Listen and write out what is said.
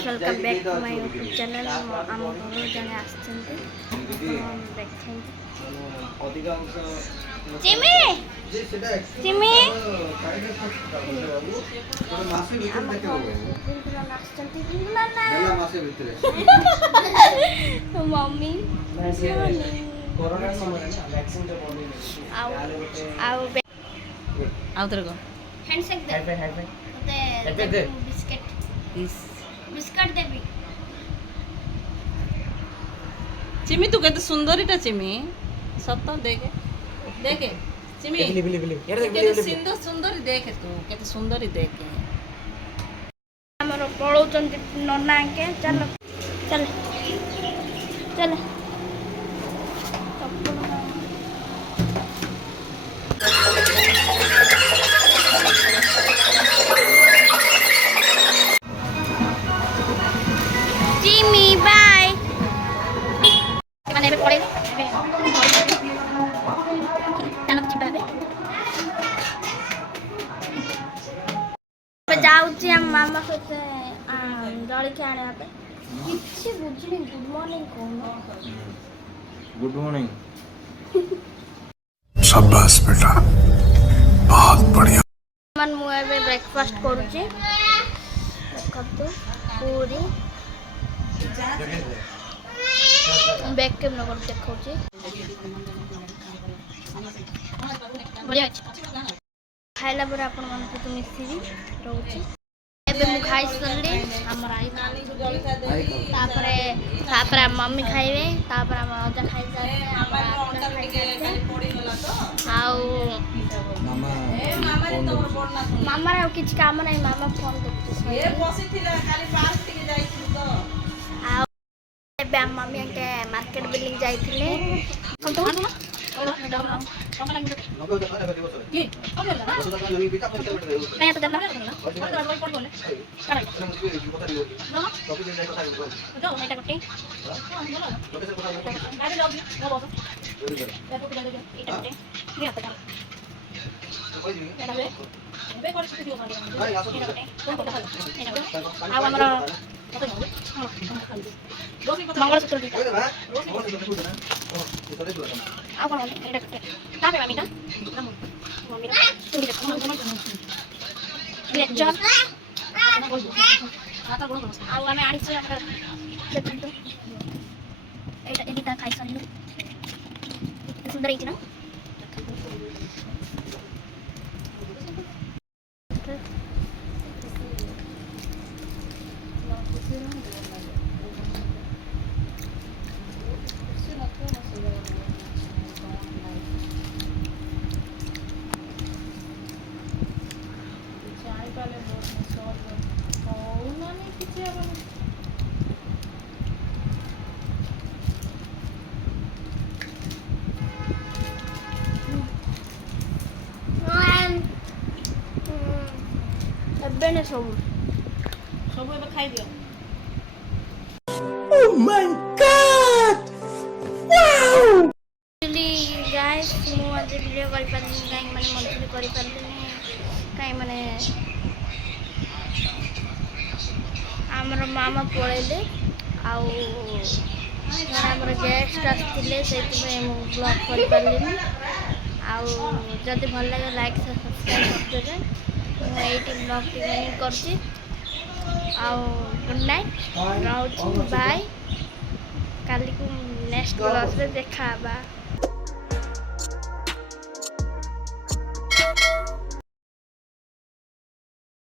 Welcome back to my YouTube channel आम घर जने आछंती देखछंती चिमी चिमी मासे भीतर देखो आछंती ना ना मासे भीतर मम्मी कोरोना समय ना वैक्सीन तो बोली आउ आउतर को हैंडशेक दे दे बिस्किट बिस्किट देबी चिमी तू केते सुंदरीटा चिमी सत देखे देखे चिमी केते सुंदर सुंदरी देखे तू केते सुंदरी देखे हमरो पळौ चंदी नन्ना के चल चल चल Jimmy, bye. Gimana ya, boleh? Tanam cipa be. जाऊँगी हम मामा कहते जड़ी के आने पे किसी बुझनी गुड मॉर्निंग कौन गुड मॉर्निंग शाबाश बेटा बहुत बढ़िया मन मुए में ब्रेकफास्ट करूची देखतो पूरी बैक के नगर देखौची बढ़िया खाइला पर आपण मन को तुम मिसिरी रहउची एबे मु खाइ सल्ली हमर आई तापरे तापरे मम्मी खाइबे तापरे हम अजा खाइ जाए हमर आटा खाइ जाए आउ मामा रे किछ काम नै मामा फोन देखते ए बसी थिला खाली पार्क टिके जाइछु तो आउ एबे मम्मी के मार्केट बिल्डिंग जाइथिले हम तो ना की मैं तो देना मंगलसूत्र सुंदर ना बेने सब एबे खाइ दियो oh my God wow actually guys मु आज वीडियो कर पानी गाय माने मंथली कर पानी काई माने हमर मामा पळेले आउ हमर गेस्ट आस्तिले सेति में मु ब्लॉग कर पानी आउ जदी भल लागे लाइक सब्सक्राइब कर दे एटी ब्लॉग करছি ଆଉ ଗୁଡ୍ ନାଇଟ୍ ରହୁଛି ବାଏ କାଲିକୁ ନେକ୍ସଟ ବ୍ଲଗରେ ଦେଖା ହେବା।